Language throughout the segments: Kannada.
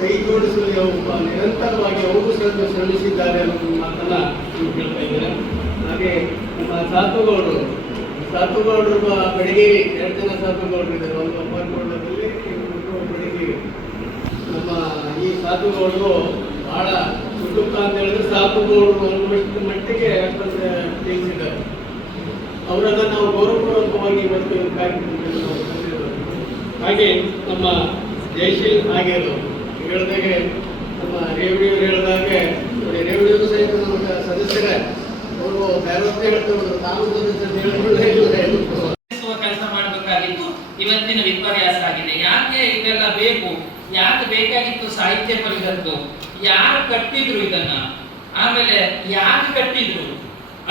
ಕೈ ಜೋಡಿಸುವಲ್ಲಿ ನಿರಂತರವಾಗಿ ಅವರು ಶ್ರಮಿಸಿದ್ದಾರೆ ಅನ್ನೋ ಮಾತನ್ನ ನೀವು ಕೇಳ್ತಾ ಇದ್ದೀರಾ. ಹಾಗೆ ನಮ್ಮ ಸಾತುಗೌಡರು ಬೆಳಗೇರಿ 2 ಜನ ಸಾತುಗೌಡರು ಇದ್ದಾರೆ. ಒಂದು ಅಪ್ಪನಗೌಡರಲ್ಲಿ ಇನ್ನೊಬ್ಬರು ಬೆಳಗೇರಿ. ನಮ್ಮ ಈ ಸಾತುಗೌಡರು ಬಹಳ ಕುಟುಂಬ ಅಂತ ಹೇಳಿದ್ರೆ ಸಾತುಗೌಡರು ಅನ್ನುವಷ್ಟು ಮಟ್ಟಿಗೆ ತಿಳಿಸಿದ್ದಾರೆ. ಅವರನ್ನು ನಾವು ಗೌರವಪೂರ್ವಕವಾಗಿ ಇವತ್ತು ಕಾರ್ಯಕ್ರಮದಲ್ಲಿ ನಾವು ತಂದಿರೋದು. ಹಾಗೆ ನಮ್ಮ ಜಯಶೀಲ್ ಆಗಿರೋದು ಹೇಳಿದಾಗೆ ನಮ್ಮ ರೇವಡಿಯವರು ಹೇಳಿದಾಗೆ ರೇವಡಿಯವರು ಸಹಿತ ನಮ್ಮ ಸದಸ್ಯರೇ ಅವರು ಬೇರೆ ಹೇಳ್ತಿದ್ರು ನಾವು ಕೆಲಸ ಮಾಡಬೇಕಾಗಿತ್ತು. ಇವತ್ತಿನ ವಿಪರ್ಯಾಸ ಆಗಿದೆ. ಯಾಕೆ ಇದೆಲ್ಲ ಬೇಕು, ಯಾಕೆ ಬೇಕಾಗಿತ್ತು ಸಾಹಿತ್ಯ ಪರಿಷತ್ತು, ಯಾರು ಕಟ್ಟಿದ್ರು ಇದನ್ನ, ಆಮೇಲೆ ಯಾಕೆ ಕಟ್ಟಿದ್ರು,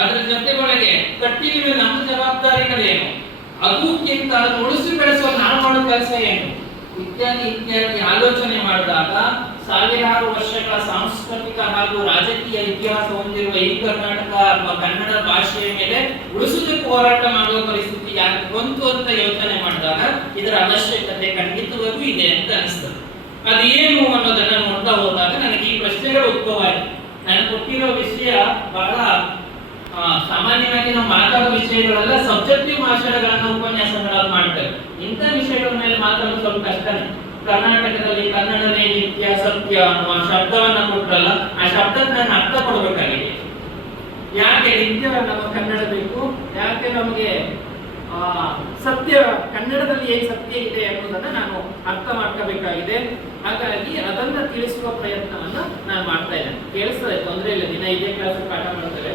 ಅದ್ರ ಜೊತೆ ಒಳಗೆ ಕಟ್ಟಿದ್ರೆ ನಮ್ಮ ಜವಾಬ್ದಾರಿಗಳೇನು, ಅದಕ್ಕಿಂತ ಅದನ್ನು ಉಳಿಸಿ ಬೆಳೆಸುವ ನಾವು ಮಾಡೋ ಕೆಲಸ ಏನು ಇತ್ಯಾದಿ ಆಲೋಚನೆ ಮಾಡಿದಾಗ ಸಾವಿರಾರು ವರ್ಷಗಳ ಸಾಂಸ್ಕೃತಿಕ ಹಾಗೂ ರಾಜಕೀಯ ಇತಿಹಾಸ ಹೊಂದಿರುವ ಈ ಕರ್ನಾಟಕ ಕನ್ನಡ ಭಾಷೆಯ ಮೇಲೆ ಉಳಿಸುವುದಕ್ಕೆ ಹೋರಾಟ ಮಾಡುವ ಪರಿಸ್ಥಿತಿ ಯಾಕೆ ಬಂತು ಅಂತ ಯೋಚನೆ ಮಾಡಿದಾಗ ಇದರ ಅವಶ್ಯಕತೆ ಖಂಡಿತವಾಗೂ ಇದೆ ಅಂತ ಅನಿಸ್ತದೆ. ಅದೇನು ಅನ್ನೋದನ್ನ ನೋಡ್ತಾ ಹೋದಾಗ ನನಗೆ ಈ ಪ್ರಶ್ನೆಗಳು ಉದ್ಭವ ಆಯ್ತು. ನಾನು ಕೊಟ್ಟಿರೋ ವಿಷಯ ಬಹಳ ಸಾಮಾನ್ಯವಾಗಿ ನಾವು ಮಾತಾಡೋ ವಿಷಯಗಳೆಲ್ಲ ಸಬ್ಜೆಕ್ಟಿವ್ ಭಾಷಣಗಳನ್ನ ಉಪನ್ಯಾಸಗಳನ್ನು ಮಾಡ್ತೇವೆ. ಇಂಥ ವಿಷಯಗಳ ಮೇಲೆ ಮಾತಾಡೋದು ಸ್ವಲ್ಪ ಕಷ್ಟನೇ. ಕರ್ನಾಟಕದಲ್ಲಿ ಕನ್ನಡನೇ ನಿತ್ಯ ಸತ್ಯ ಅನ್ನುವ ಶಬ್ದವನ್ನ ಕೊಟ್ಟರಲ್ಲ, ಆ ಶಬ್ದಕ್ಕೆ ನಾನು ಅರ್ಥ ಕೊಡಬೇಕಾಗಿದೆ. ಯಾಕೆ ನಿತ್ಯ ನಮ್ಮ ಕನ್ನಡ ಬೇಕು, ಯಾಕೆ ನಮಗೆ ಸತ್ಯ ಕನ್ನಡದಲ್ಲಿ ಏನ್ ಸತ್ಯ ಇದೆ ಅನ್ನೋದನ್ನ ನಾನು ಅರ್ಥ ಮಾಡ್ಕೋಬೇಕಾಗಿದೆ. ಹಾಗಾಗಿ ಅದನ್ನ ತಿಳಿಸುವ ಪ್ರಯತ್ನವನ್ನ ನಾನು ಮಾಡ್ತಾ ಇದ್ದೇನೆ. ಕೇಳಿಸ್ತದೆ, ತೊಂದರೆ ಇಲ್ಲ. ದಿನ ಇದೇ ಕ್ಲಾಸ್ ಪಾಠ ಮಾಡ್ತೇವೆ.